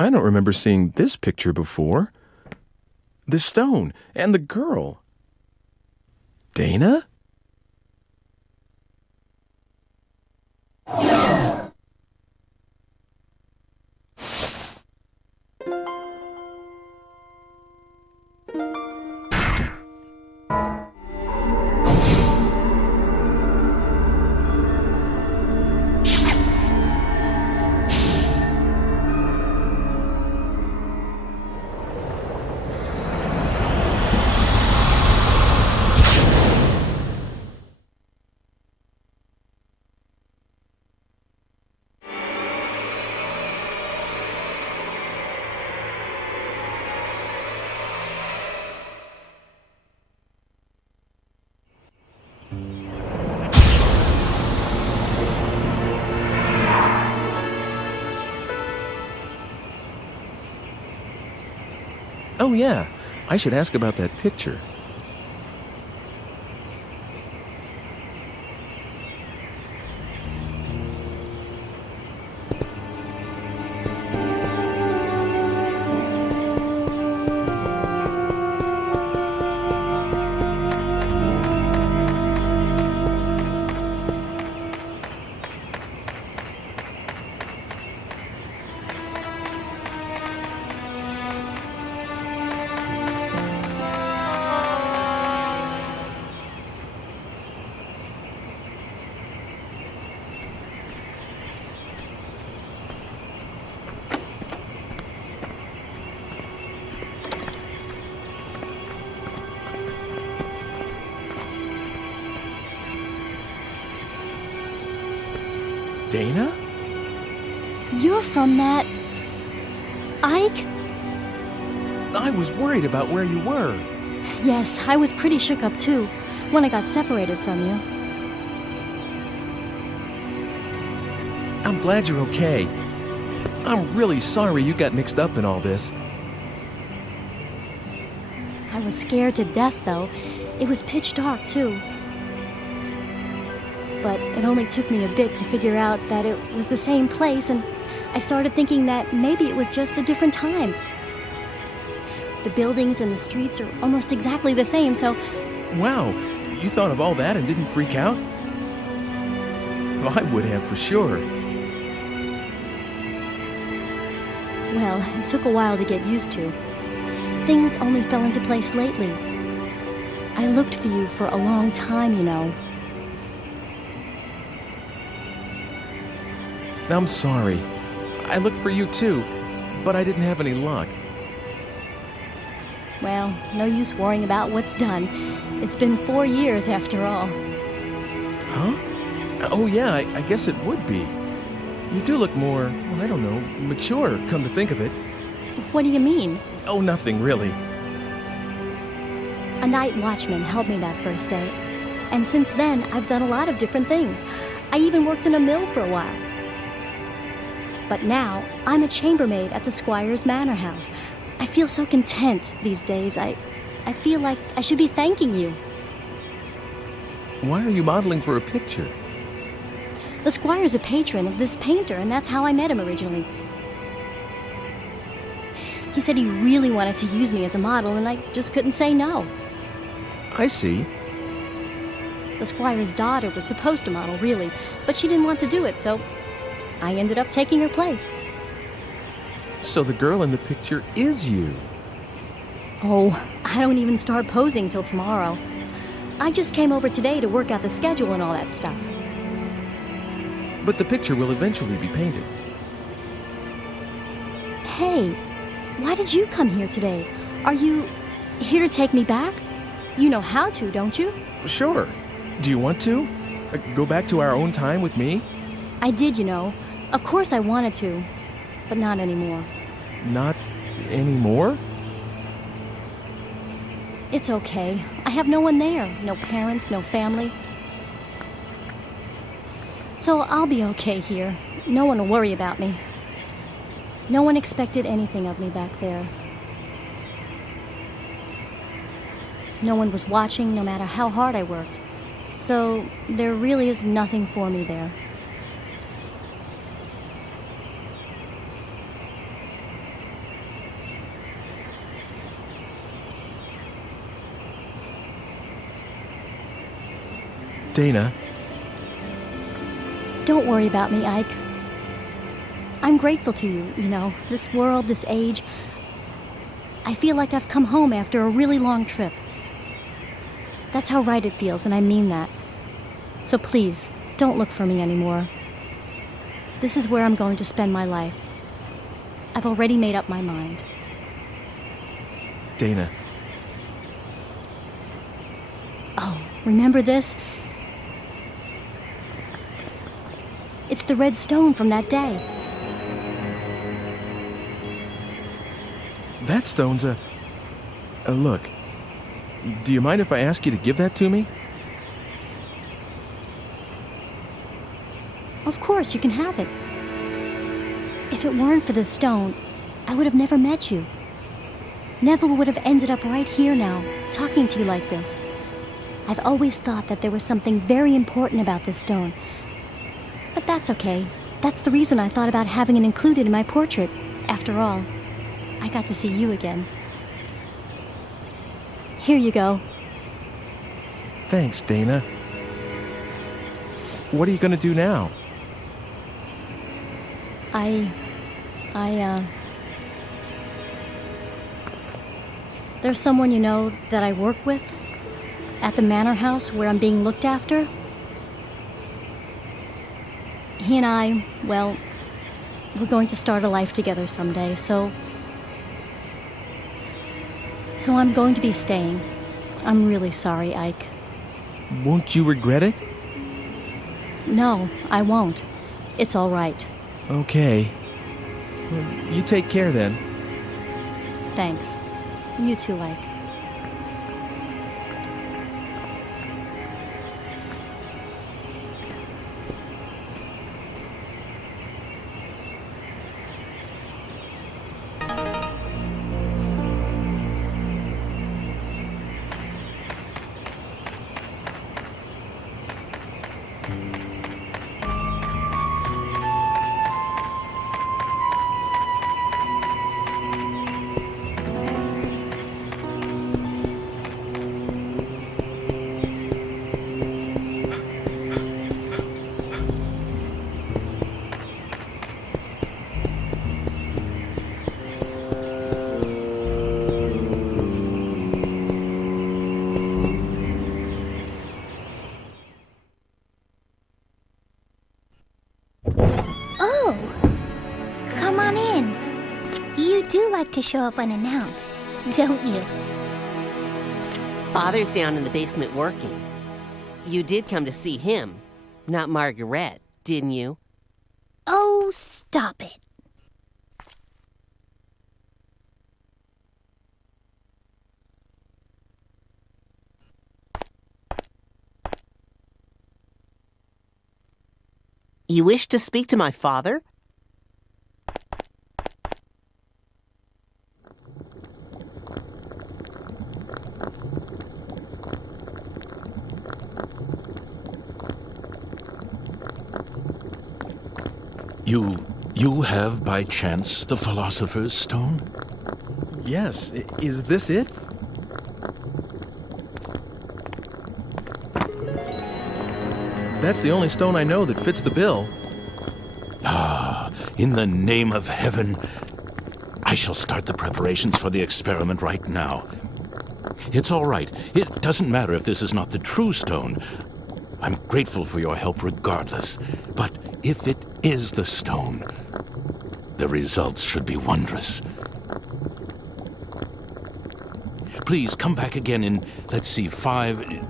I don't remember seeing this picture before. The stone and the girl. Dana? Oh yeah, I should ask about that picture. Dana? You're from that... Ike? I was worried about where you were. Yes, I was pretty shook up too, when I got separated from you. I'm glad you're okay. I'm really sorry you got mixed up in all this. I was scared to death, though. It was pitch dark, too. But it only took me a bit to figure out that it was the same place, and I started thinking that maybe it was just a different time. The buildings and the streets are almost exactly the same, so... Wow, you thought of all that and didn't freak out? Well, I would have for sure. Well, it took a while to get used to. Things only fell into place lately. I looked for you for a long time, you know. I'm sorry. I looked for you too, but I didn't have any luck. Well, no use worrying about what's done. It's been 4 years after all. Huh? Oh yeah, I guess it would be. You do look more, well, I don't know, mature, come to think of it. What do you mean? Oh, nothing really. A night watchman helped me that first day. And since then, I've done a lot of different things. I even worked in a mill for a while. But now, I'm a chambermaid at the Squire's Manor House. I feel so content these days. I feel like I should be thanking you. Why are you modeling for a picture? The Squire's a patron of this painter, and that's how I met him originally. He said he really wanted to use me as a model, and I just couldn't say no. I see. The Squire's daughter was supposed to model, really, but she didn't want to do it, so I ended up taking her place. So the girl in the picture is you? Oh, I don't even start posing till tomorrow. I just came over today to work out the schedule and all that stuff. But the picture will eventually be painted. Hey, why did you come here today? Are you here to take me back? You know how to, don't you? Sure. Do you want to? Go back to our own time with me? I did, you know. Of course I wanted to, but not anymore. Not anymore? It's okay. I have no one there. No parents, no family. So I'll be okay here. No one will worry about me. No one expected anything of me back there. No one was watching, no matter how hard I worked. So there really is nothing for me there. Dana, Don't worry about me, Ike. I'm grateful to you, this world, this age. I feel like I've come home after a really long trip. That's how right it feels, and I mean that. So please, don't look for me anymore. This is where I'm going to spend my life. I've already made up my mind. Dana. Oh, remember this? It's the red stone from that day. That stone's a look. Do you mind if I ask you to give that to me? Of course, you can have it. If it weren't for this stone, I would have never met you. Neville would have ended up right here now, talking to you like this. I've always thought that there was something very important about this stone. But that's okay. That's the reason I thought about having it included in my portrait. After all, I got to see you again. Here you go. Thanks, Dana. What are you going to do now? There's someone that I work with at the manor house where I'm being looked after. He and I, well, we're going to start a life together someday, so I'm going to be staying. I'm really sorry, Ike. Won't you regret it? No, I won't. It's all right. Okay. Well, you take care then. Thanks. You too, Ike. To show up unannounced, don't you? Father's down in the basement working. You did come to see him, not Margaret, didn't you? Oh, stop it. You wish to speak to my father? You have, by chance, the Philosopher's Stone? Yes. Is this it? That's the only stone I know that fits the bill. Ah, in the name of heaven, I shall start the preparations for the experiment right now. It's all right. It doesn't matter if this is not the true stone. I'm grateful for your help regardless. But if it is the stone, the results should be wondrous. Please come back again in, let's see,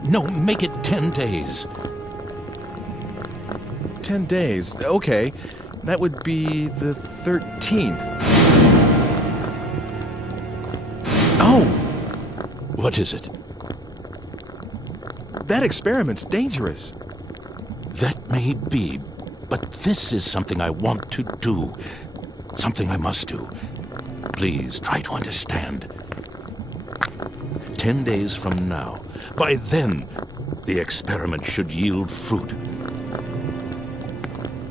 make it 10 days. 10 days. Okay. That would be the 13th. Oh! What is it? That experiment's dangerous. That may be, but this is something I want to do. Something I must do. Please try to understand. 10 days from now, by then, the experiment should yield fruit.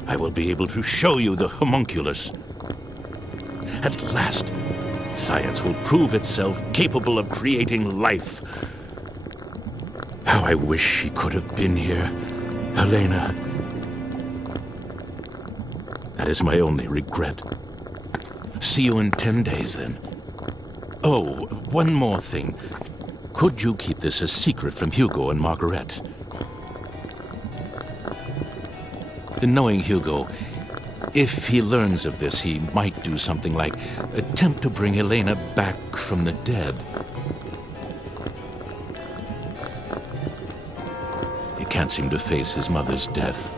I will be able to show you the homunculus. At last, science will prove itself capable of creating life. How I wish she could have been here. Helena. That is my only regret. See you in 10 days, then. Oh, one more thing. Could you keep this a secret from Hugo and Margaret? Knowing Hugo, if he learns of this, he might do something like attempt to bring Helena back from the dead. He can't seem to face his mother's death.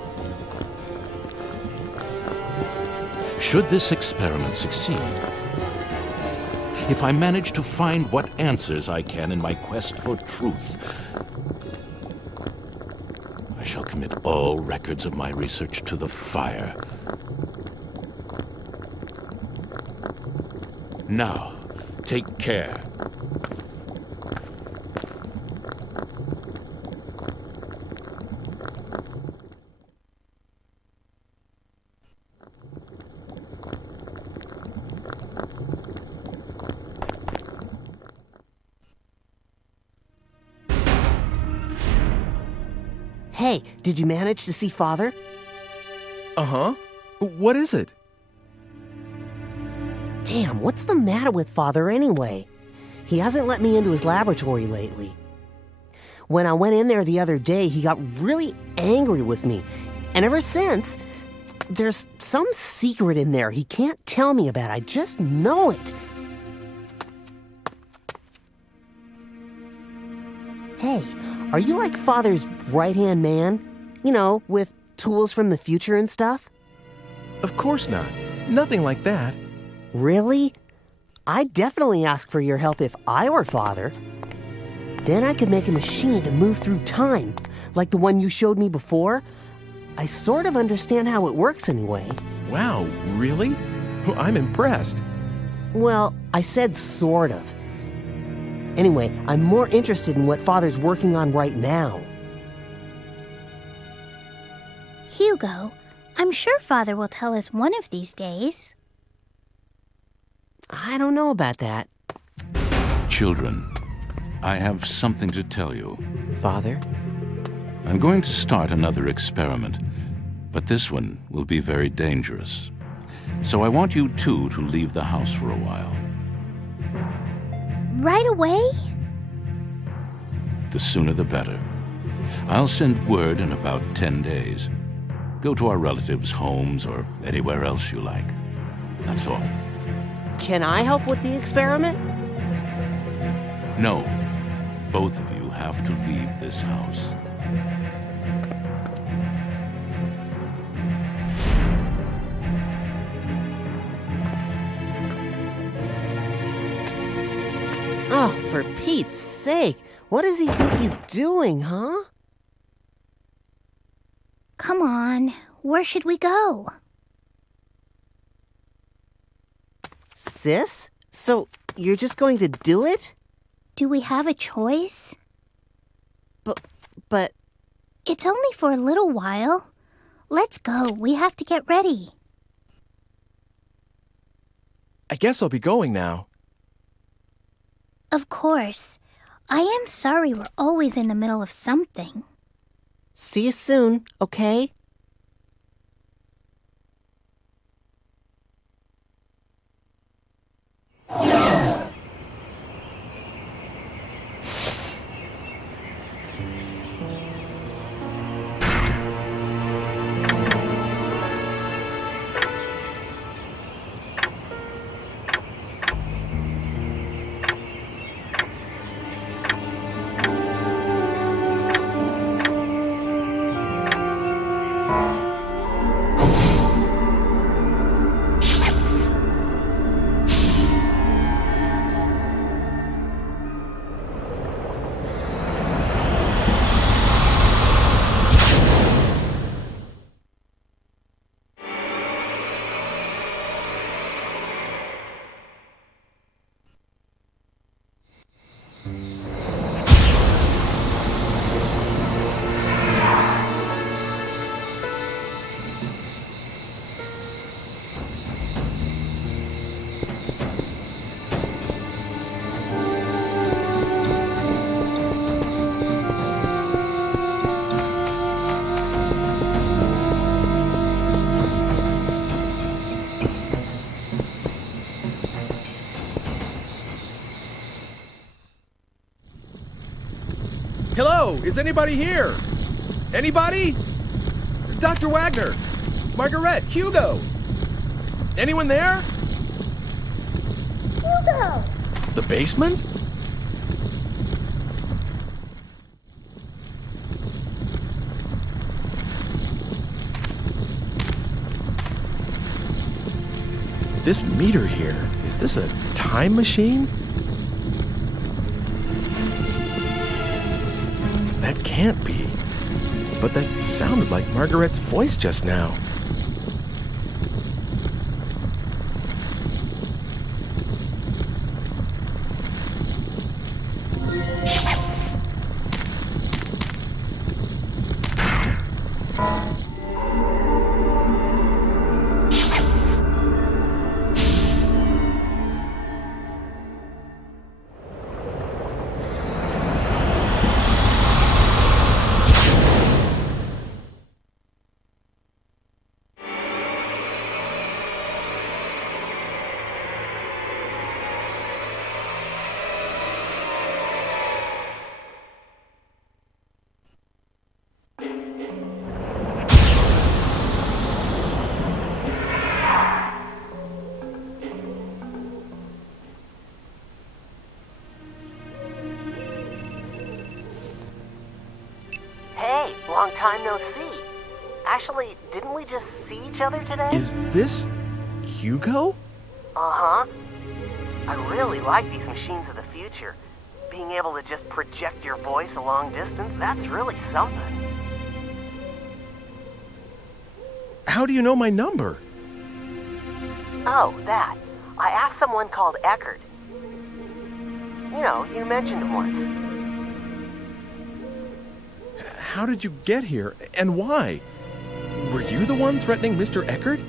Should this experiment succeed, if I manage to find what answers I can in my quest for truth, I shall commit all records of my research to the fire. Now, take care. Hey, did you manage to see Father? Uh-huh. What is it? Damn, what's the matter with Father anyway? He hasn't let me into his laboratory lately. When I went in there the other day, he got really angry with me. And ever since, there's some secret in there he can't tell me about. I just know it. Hey, are you like Father's right-hand man? You know, with tools from the future and stuff? Of course not. Nothing like that. Really? I'd definitely ask for your help if I were Father. Then I could make a machine to move through time, like the one you showed me before. I sort of understand how it works anyway. Wow, really? Well, I'm impressed. Well, I said sort of. Anyway, I'm more interested in what Father's working on right now. Hugo, I'm sure Father will tell us one of these days. I don't know about that. Children, I have something to tell you. Father? I'm going to start another experiment, but this one will be very dangerous. So I want you two to leave the house for a while. Right away? The sooner the better. I'll send word in about 10 days. Go to our relatives' homes or anywhere else you like. That's all. Can I help with the experiment? No. Both of you have to leave this house. Oh, for Pete's sake. What does he think he's doing, huh? Come on, where should we go? Sis? So, you're just going to do it? Do we have a choice? But... It's only for a little while. Let's go, we have to get ready. I guess I'll be going now. Of course. I am sorry we're always in the middle of something. See you soon, okay? Hello, is anybody here? Anybody? Dr. Wagner, Margaret, Hugo. Anyone there? Hugo! The basement? This meter here, is this a time machine? That can't be. But that sounded like Margaret's voice just now. Hey, long time no see. Actually, didn't we just see each other today? Is this Hugo? Uh-huh. I really like these machines of the future. Being able to just project your voice a long distance, that's really something. How do you know my number? Oh, that. I asked someone called Eckert. You know, you mentioned him once. How did you get here, and why? Were you the one threatening Mr. Eckert?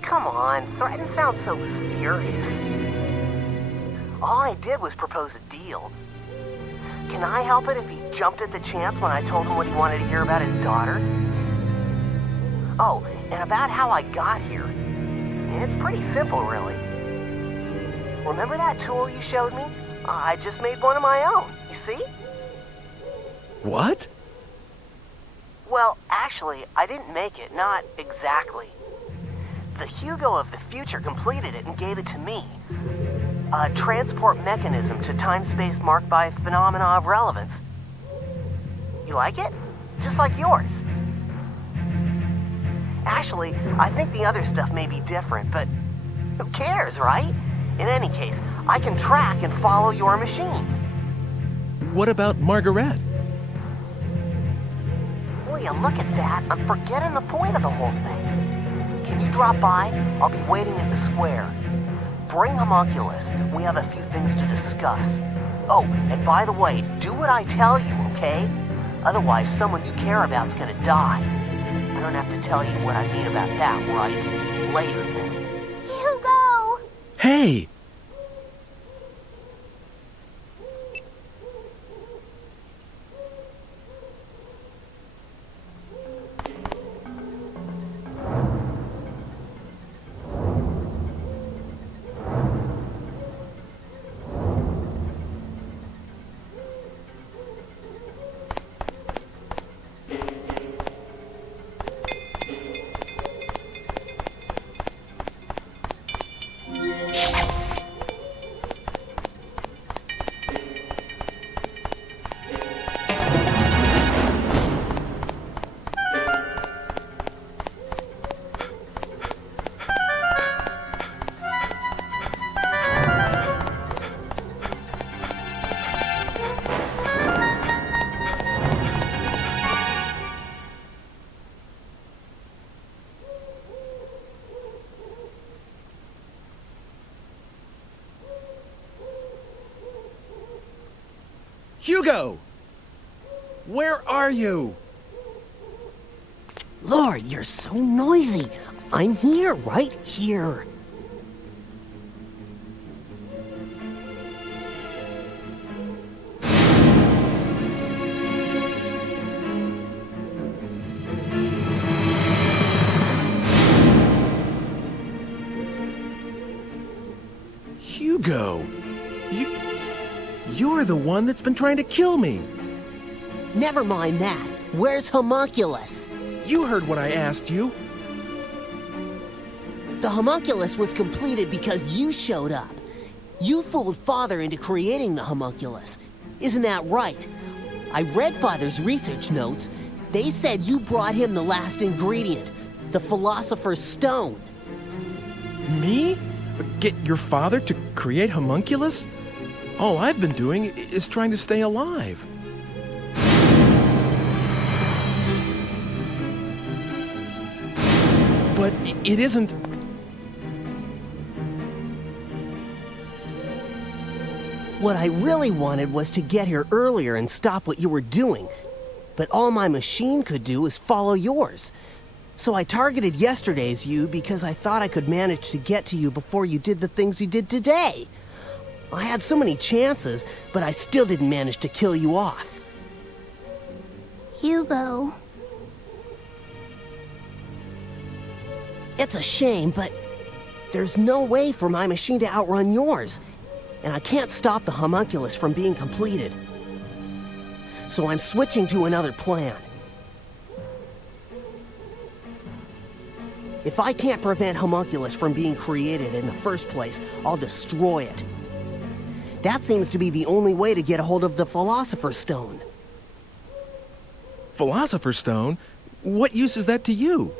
Come on, threaten sounds so serious. All I did was propose a deal. Can I help it if he jumped at the chance when I told him what he wanted to hear about his daughter? Oh, and about how I got here. It's pretty simple, really. Remember that tool you showed me? I just made one of my own, you see? What? Well, actually, I didn't make it, not exactly. The Hugo of the future completed it and gave it to me. A transport mechanism to time-space marked by phenomena of relevance. You like it? Just like yours. Actually, I think the other stuff may be different, but who cares, right? In any case, I can track and follow your machine. What about Margaret? Will you look at that? I'm forgetting the point of the whole thing. Can you drop by? I'll be waiting at the square. Bring Homunculus. We have a few things to discuss. Oh, and by the way, do what I tell you, okay? Otherwise, someone you care about's gonna die. I don't have to tell you what I mean about that, right? Later, then. Hugo! Hey! Hugo! Where are you? Lord, you're so noisy. I'm here, right here. Hugo! You're the one that's been trying to kill me. Never mind that. Where's Homunculus? You heard what I asked you. The Homunculus was completed because you showed up. You fooled Father into creating the Homunculus. Isn't that right? I read Father's research notes. They said you brought him the last ingredient, the Philosopher's Stone. Me? Get your father to create Homunculus? All I've been doing is trying to stay alive. But it isn't... What I really wanted was to get here earlier and stop what you were doing. But all my machine could do was follow yours. So I targeted yesterday's you because I thought I could manage to get to you before you did the things you did today. I had so many chances, but I still didn't manage to kill you off. Hugo. It's a shame, but there's no way for my machine to outrun yours. And I can't stop the Homunculus from being completed. So I'm switching to another plan. If I can't prevent Homunculus from being created in the first place, I'll destroy it. That seems to be the only way to get a hold of the Philosopher's Stone. Philosopher's Stone? What use is that to you?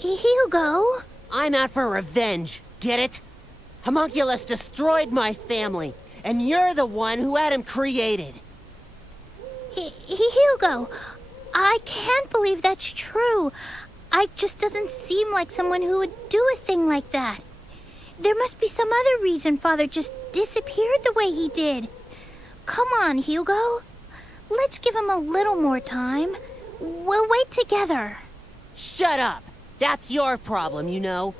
Hugo? I'm out for revenge, get it? Homunculus destroyed my family, and you're the one who had him created. Hugo, I can't believe that's true. I just doesn't seem like someone who would do a thing like that. There must be some other reason Father just disappeared the way he did. Come on, Hugo. Let's give him a little more time. We'll wait together. Shut up. That's your problem, you know.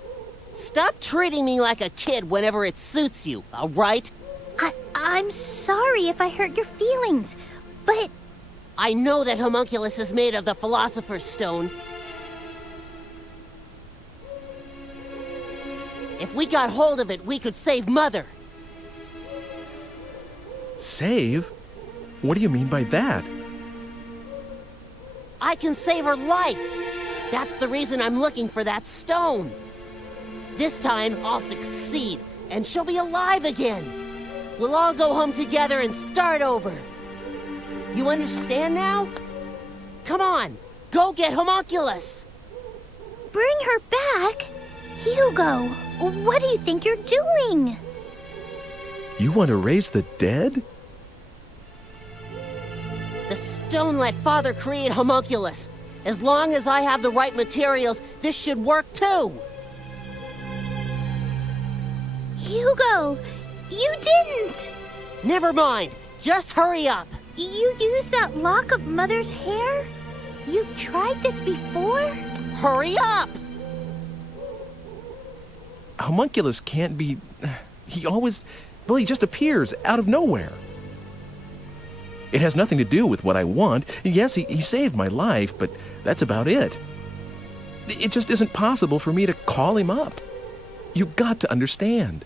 Stop treating me like a kid whenever it suits you, all right? I'm sorry if I hurt your feelings, but... I know that Homunculus is made of the Philosopher's Stone. If we got hold of it, we could save Mother. Save? What do you mean by that? I can save her life. That's the reason I'm looking for that stone. This time, I'll succeed, and she'll be alive again. We'll all go home together and start over. You understand now? Come on, go get Homunculus. Bring her back? Hugo, what do you think you're doing? You want to raise the dead? The stone let Father create Homunculus. As long as I have the right materials, this should work too. Hugo, you didn't! Never mind, just hurry up. You used that lock of Mother's hair? You've tried this before? Hurry up! Homunculus can't be... He always... Well, he just appears out of nowhere. It has nothing to do with what I want. Yes, he saved my life, but that's about it. It just isn't possible for me to call him up. You've got to understand.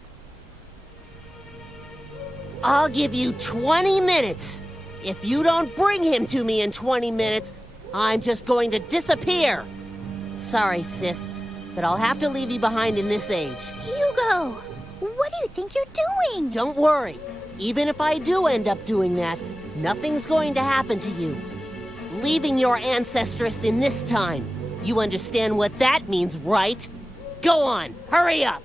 I'll give you 20 minutes. If you don't bring him to me in 20 minutes, I'm just going to disappear. Sorry, sis, but I'll have to leave you behind in this age. Hugo, what do you think you're doing? Don't worry. Even if I do end up doing that, nothing's going to happen to you. Leaving your ancestress in this time. You understand what that means, right? Go on, hurry up!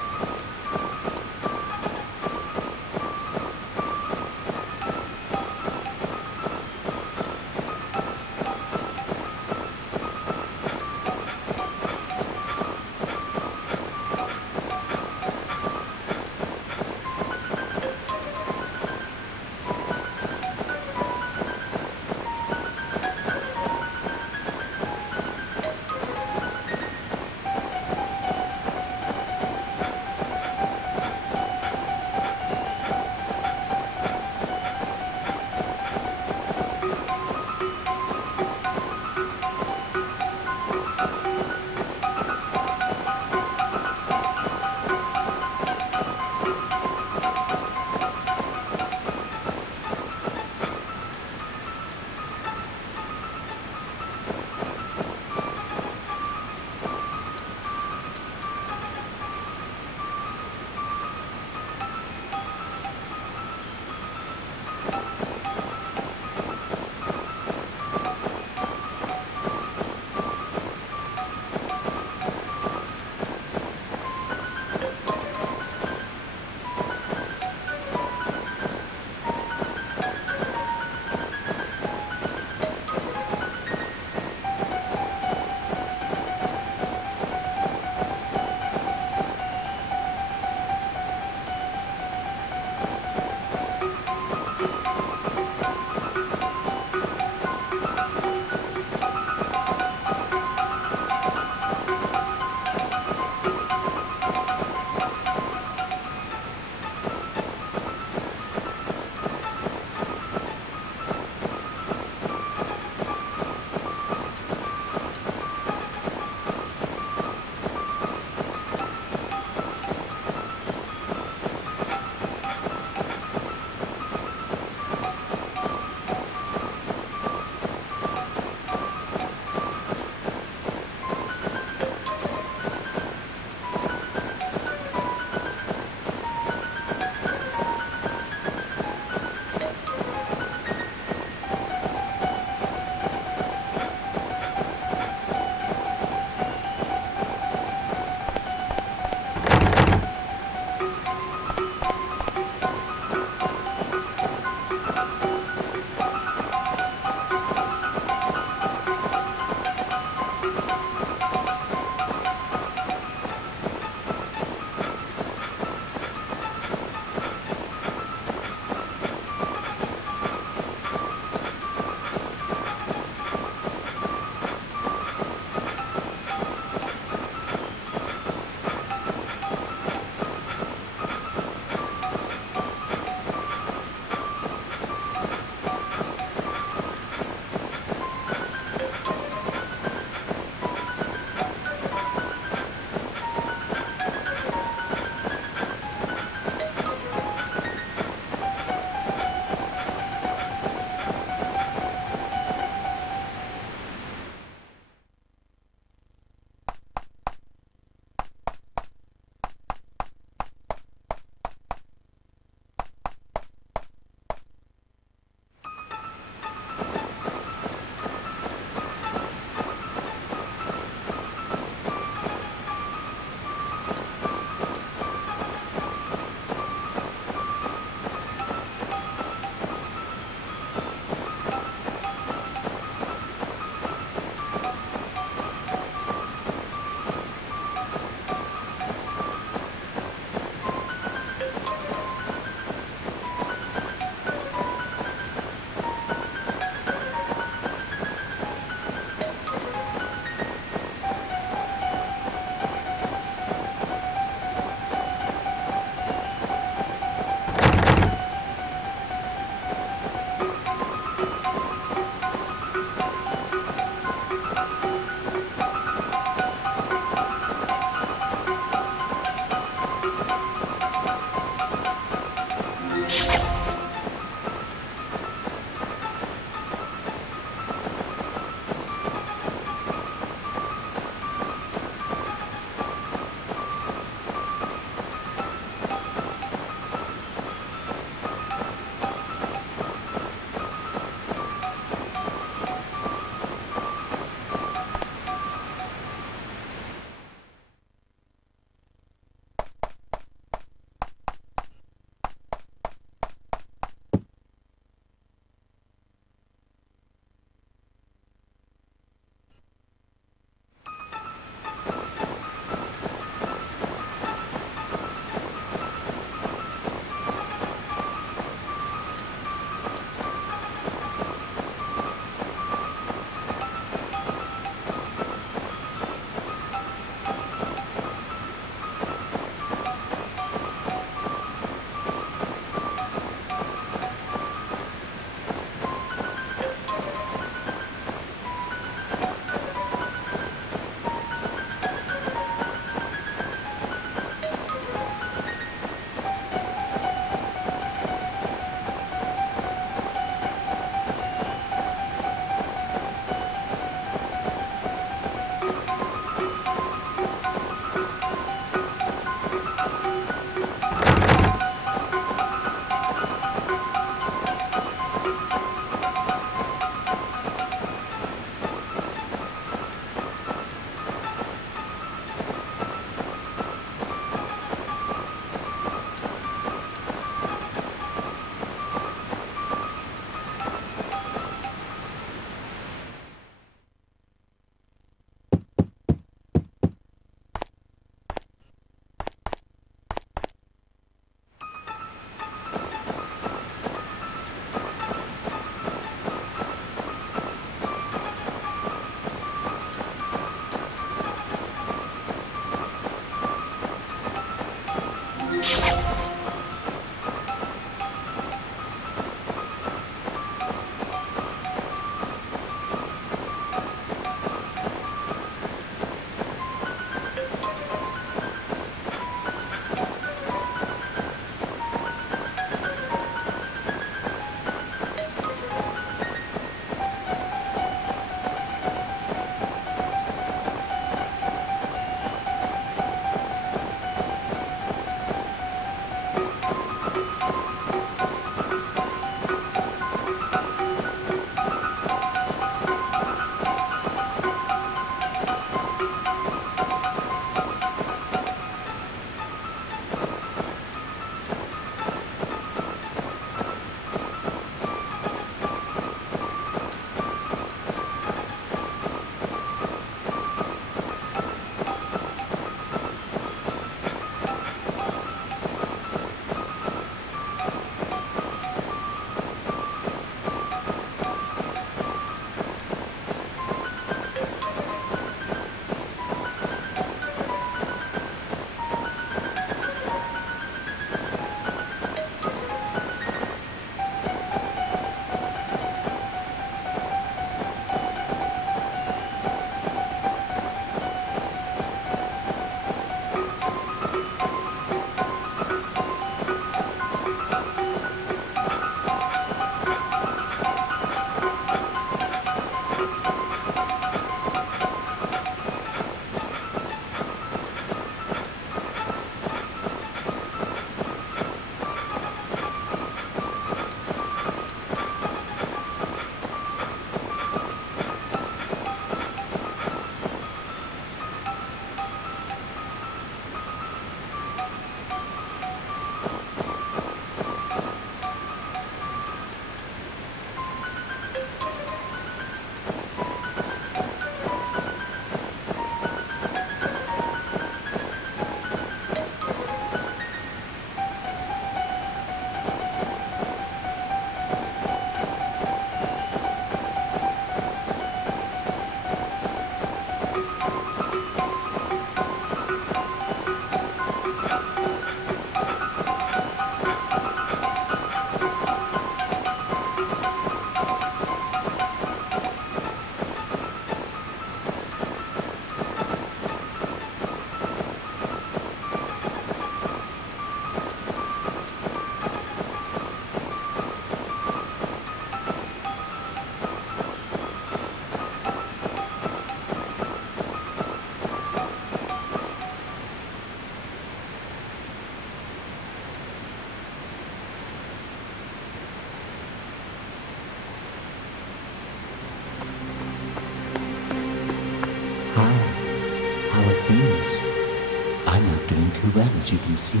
well, as you can see.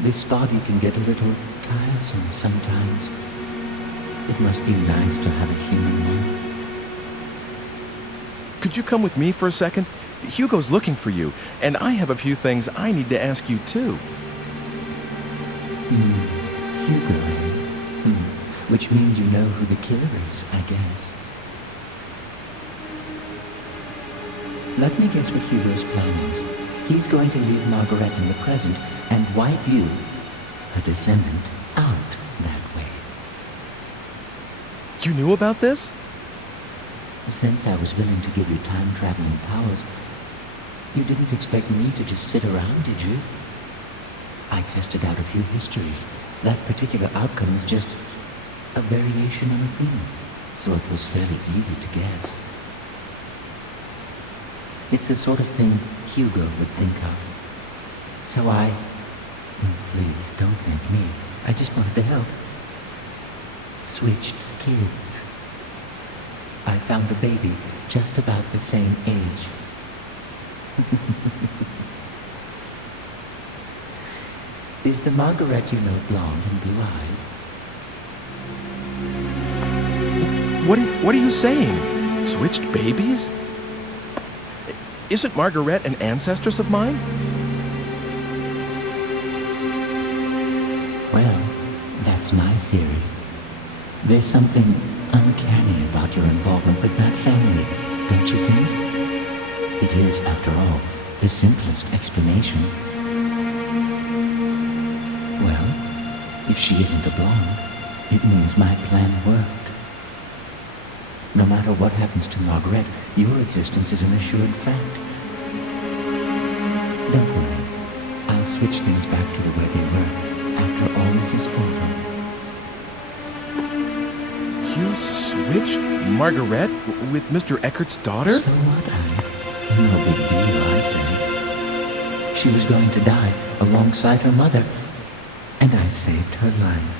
This body can get a little tiresome sometimes. It must be nice to have a human one. Could you come with me for a second? Hugo's looking for you, and I have a few things I need to ask you, too. Hugo, eh? Which means you know who the killer is, I guess. Let me guess what Hugo's plan is. He's going to leave Margaret in the present and wipe you, a descendant, out that way. You knew about this? Since I was willing to give you time-traveling powers, you didn't expect me to just sit around, did you? I tested out a few histories. That particular outcome is just a variation on a theme, so it was fairly easy to guess. It's the sort of thing Hugo would think of. So please don't thank me, I just wanted to help. Switched kids. I found a baby just about the same age. Is the Margaret you know blonde and blue-eyed? What are you saying? Switched babies? Isn't Margaret an ancestress of mine? Well, that's my theory. There's something uncanny about your involvement with that family, don't you think? It is, after all, the simplest explanation. Well, if she isn't a blonde, it means my plan worked. No matter what happens to Margaret, your existence is an assured fact. Don't worry. I'll switch things back to the way they were after all this is over. You switched Margaret with Mr. Eckert's daughter? So what, no big deal, I say. She was going to die alongside her mother, and I saved her life.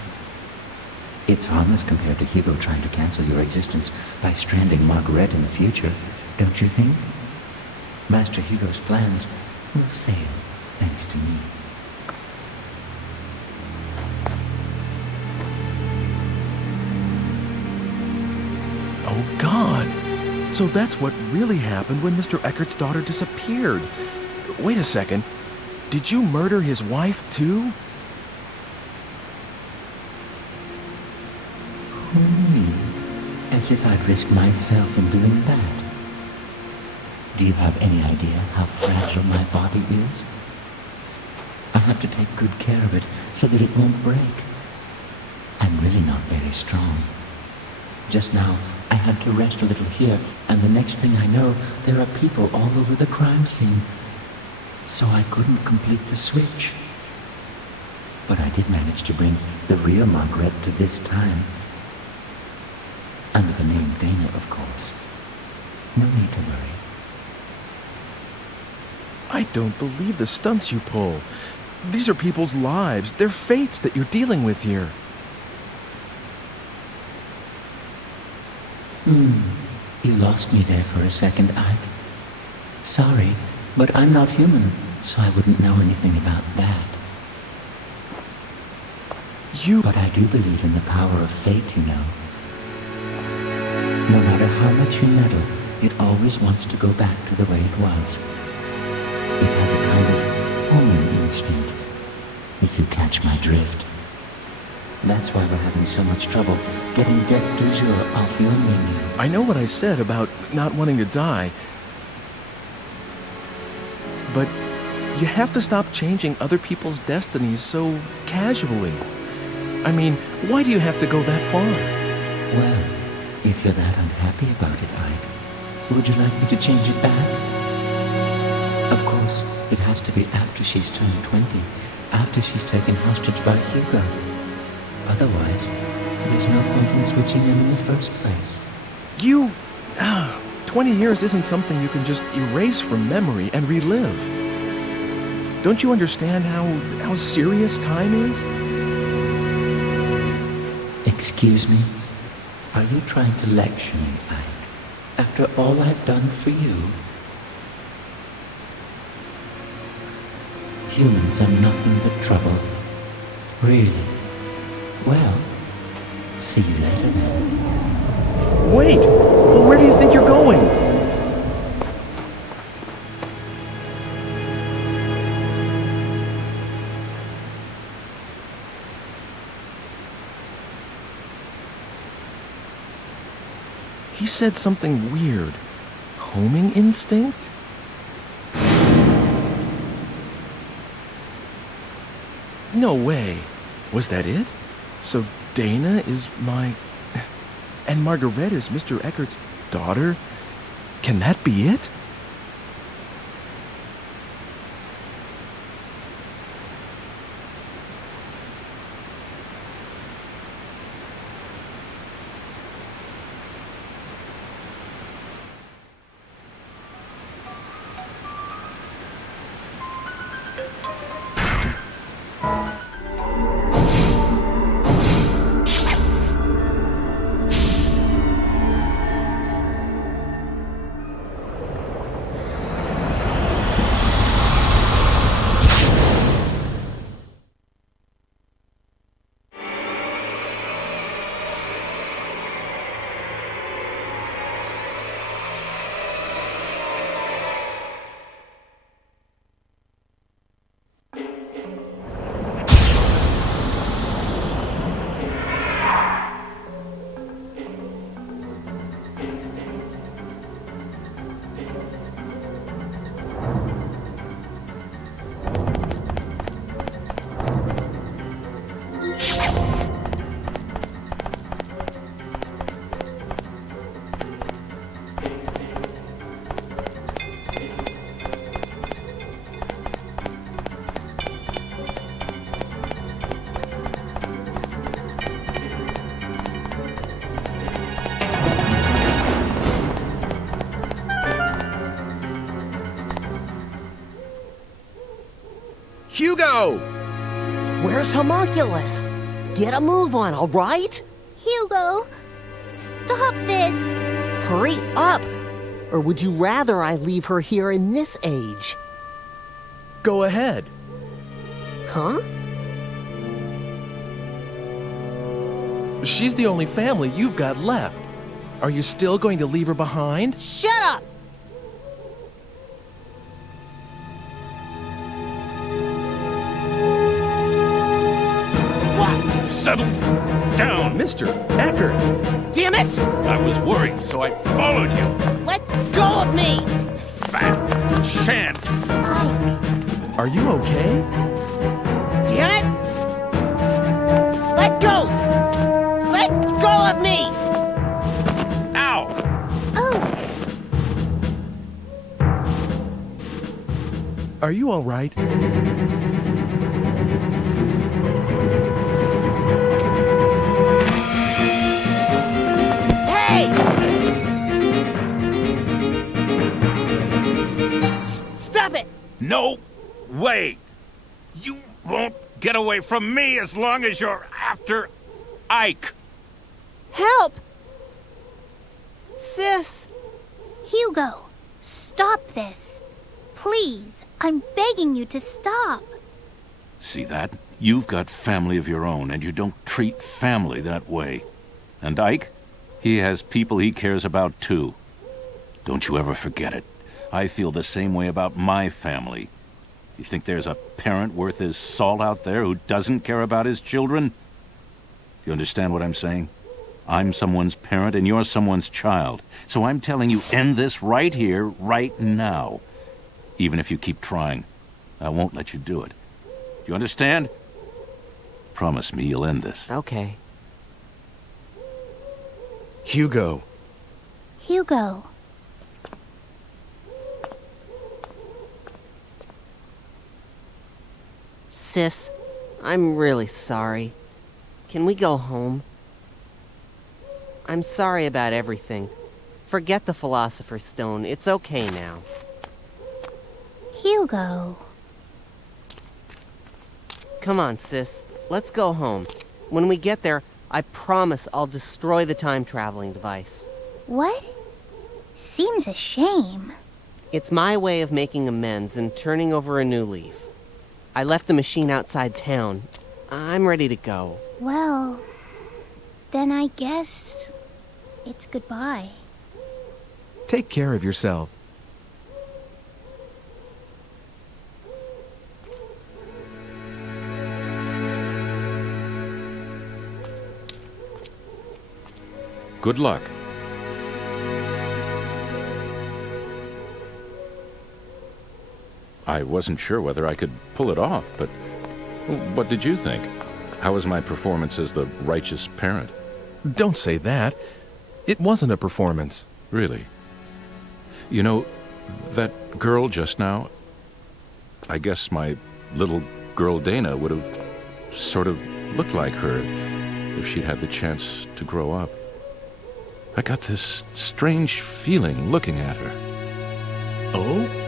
It's harmless compared to Hugo trying to cancel your existence by stranding Margaret in the future, don't you think? Master Hugo's plans will fail thanks to me. Oh, God. So that's what really happened when Mr. Eckert's daughter disappeared. Wait a second. Did you murder his wife, too? As if I'd risk myself in doing that. Do you have any idea how fragile my body is? I have to take good care of it so that it won't break. I'm really not very strong. Just now, I had to rest a little here, and the next thing I know, there are people all over the crime scene. So I couldn't complete the switch. But I did manage to bring the real Margaret to this time. Under the name Dana, of course. No need to worry. I don't believe the stunts you pull. These are people's lives. They're fates that you're dealing with here. You lost me there for a second, Ike. Sorry, but I'm not human, so I wouldn't know anything about that. But I do believe in the power of fate, you know. No matter how much you meddle, it always wants to go back to the way it was. It has a kind of homing instinct, if you catch my drift. That's why we're having so much trouble getting Death du Jour off your menu. I know what I said about not wanting to die. But you have to stop changing other people's destinies so casually. I mean, why do you have to go that far? Well, if you're that unhappy about it, Ike, would you like me to change it back? Of course, it has to be after she's turned 20, after she's taken hostage by Hugo. Otherwise, there's no point in switching them in the first place. 20 years isn't something you can just erase from memory and relive. Don't you understand how serious time is? Excuse me? Are you trying to lecture me, Ike? After all I've done for you? Humans are nothing but trouble. Really? Well, see you later then. Wait! Where do you think you're going? He said something weird. Homing instinct? No way. Was that it? So Dana is my... And Margaret is Mr. Eckert's daughter? Can that be it? Hugo! Where's Homunculus? Get a move on, all right? Hugo, stop this. Hurry up! Or would you rather I leave her here in this age? Go ahead. Huh? She's the only family you've got left. Are you still going to leave her behind? Shut up. Settle down. Mr. Eckert! Damn it! I was worried, so I followed you. Let go of me! Fat chance. Are you okay? Damn it! Let go! Let go of me! Ow! Are you all right? Hey! Stop it! No way! You won't get away from me as long as you're after Ike. Help! Sis! Hugo, stop this. Please, I'm begging you to stop. See that? You've got family of your own, and you don't treat family that way. And Ike? He has people he cares about, too. Don't you ever forget it. I feel the same way about my family. You think there's a parent worth his salt out there who doesn't care about his children? You understand what I'm saying? I'm someone's parent and you're someone's child. So I'm telling you, end this right here, right now. Even if you keep trying, I won't let you do it. Do you understand? Promise me you'll end this. Okay. Hugo. Hugo. Sis, I'm really sorry. Can we go home? I'm sorry about everything. Forget the Philosopher's Stone. It's okay now. Hugo. Come on, sis. Let's go home. When we get there, I promise I'll destroy the time-traveling device. What? Seems a shame. It's my way of making amends and turning over a new leaf. I left the machine outside town. I'm ready to go. Well, then I guess it's goodbye. Take care of yourself. Good luck. I wasn't sure whether I could pull it off, but what did you think? How was my performance as the righteous parent? Don't say that. It wasn't a performance. Really? You know, that girl just now, I guess my little girl Dana would have sort of looked like her if she'd had the chance to grow up. I got this strange feeling looking at her. Oh?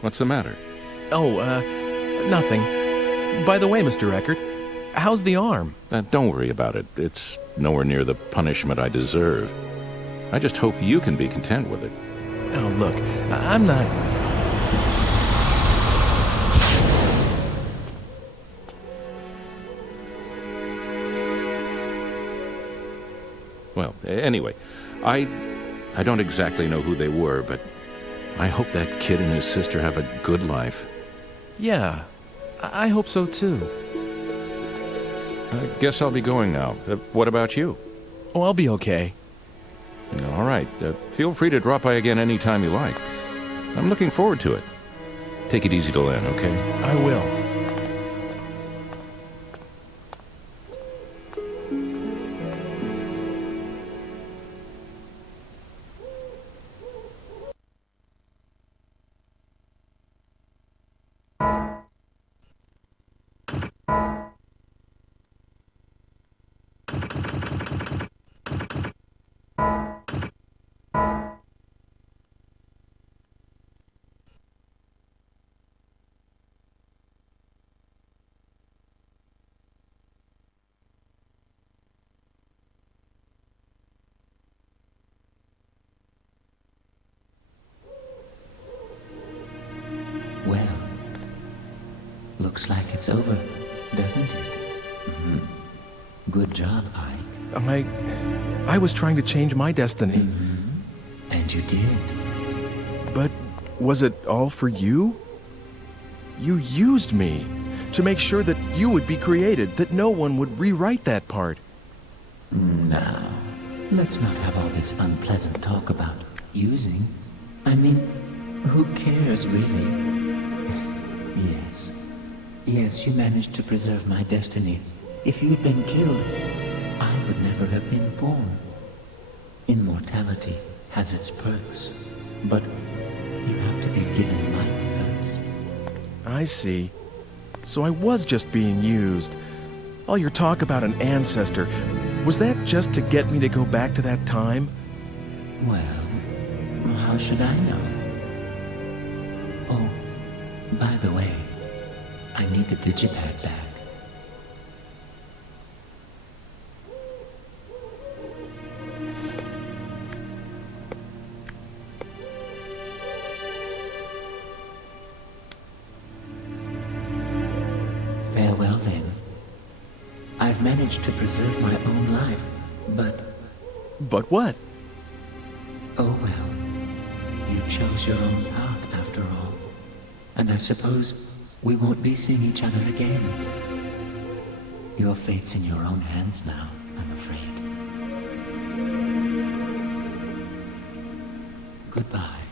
What's the matter? Oh, nothing. By the way, Mr. Eckert, how's the arm? Don't worry about it. It's nowhere near the punishment I deserve. I just hope you can be content with it. Oh, look, I'm not... Well, anyway, I don't exactly know who they were, but I hope that kid and his sister have a good life. Yeah, I hope so too. I guess I'll be going now. What about you? Oh, I'll be okay. All right. Feel free to drop by again anytime you like. I'm looking forward to it. Take it easy till then, okay? I will. Well, looks like it's over, doesn't it? Good job, Ike. I was trying to change my destiny. And you did. But was it all for you? You used me to make sure that you would be created, that no one would rewrite that part. Now, let's not have all this unpleasant talk about using. I mean, who cares, really? Yes, you managed to preserve my destiny. If you'd been killed, I would never have been born. Immortality has its perks, but you have to be given life first. I see. So I was just being used. All your talk about an ancestor, was that just to get me to go back to that time? Well, how should I know? Oh, by the way, I need the digipad back. Farewell then. I've managed to preserve my own life, but... But what? Oh well, you chose your own path after all. And I suppose we won't be seeing each other again. Your fate's in your own hands now, I'm afraid. Goodbye.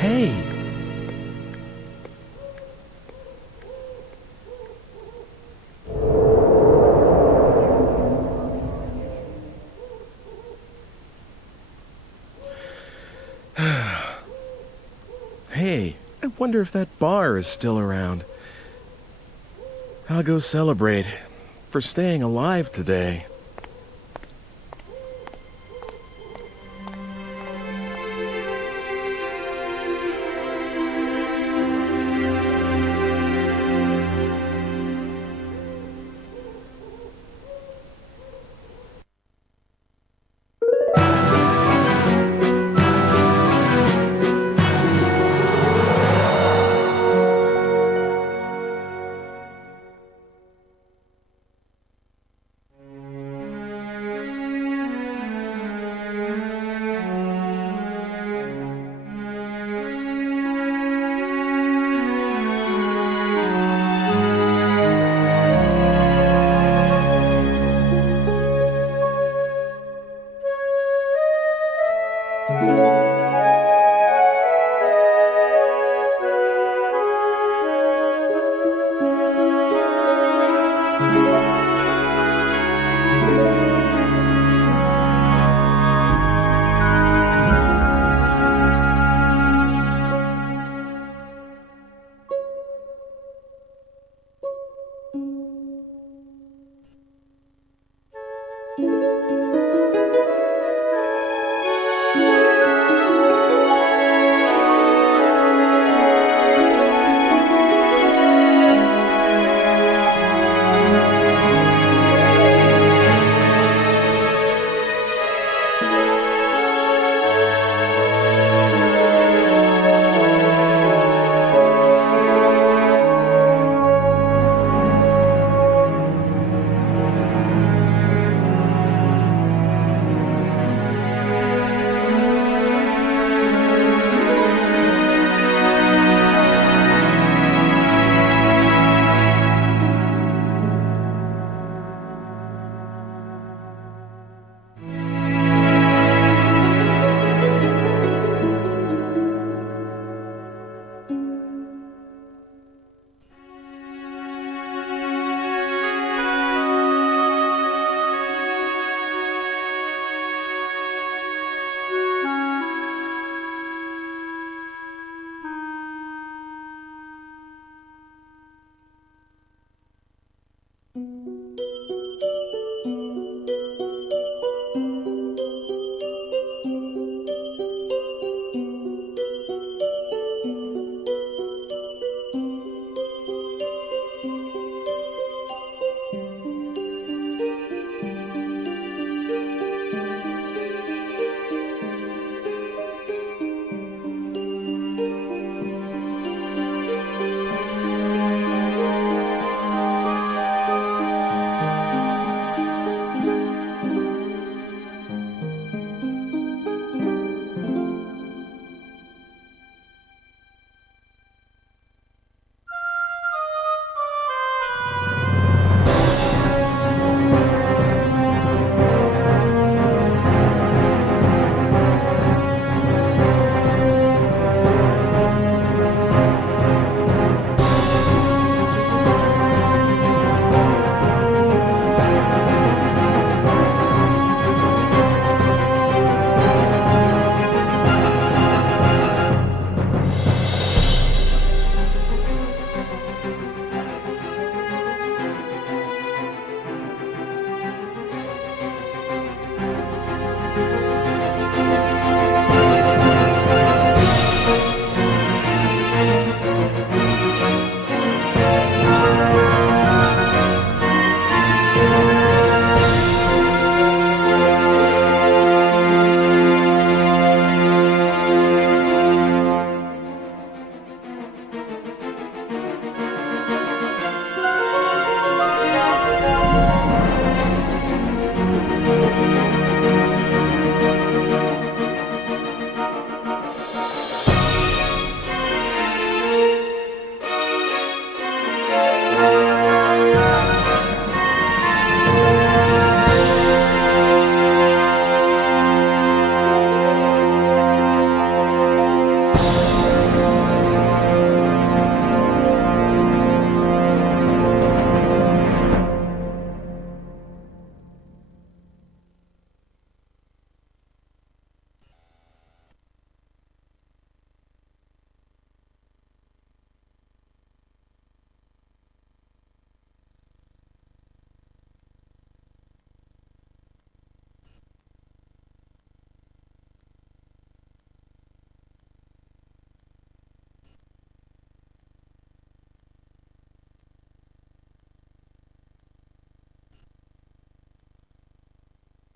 Hey! Hey, I wonder if that bar is still around. I'll go celebrate for staying alive today. you.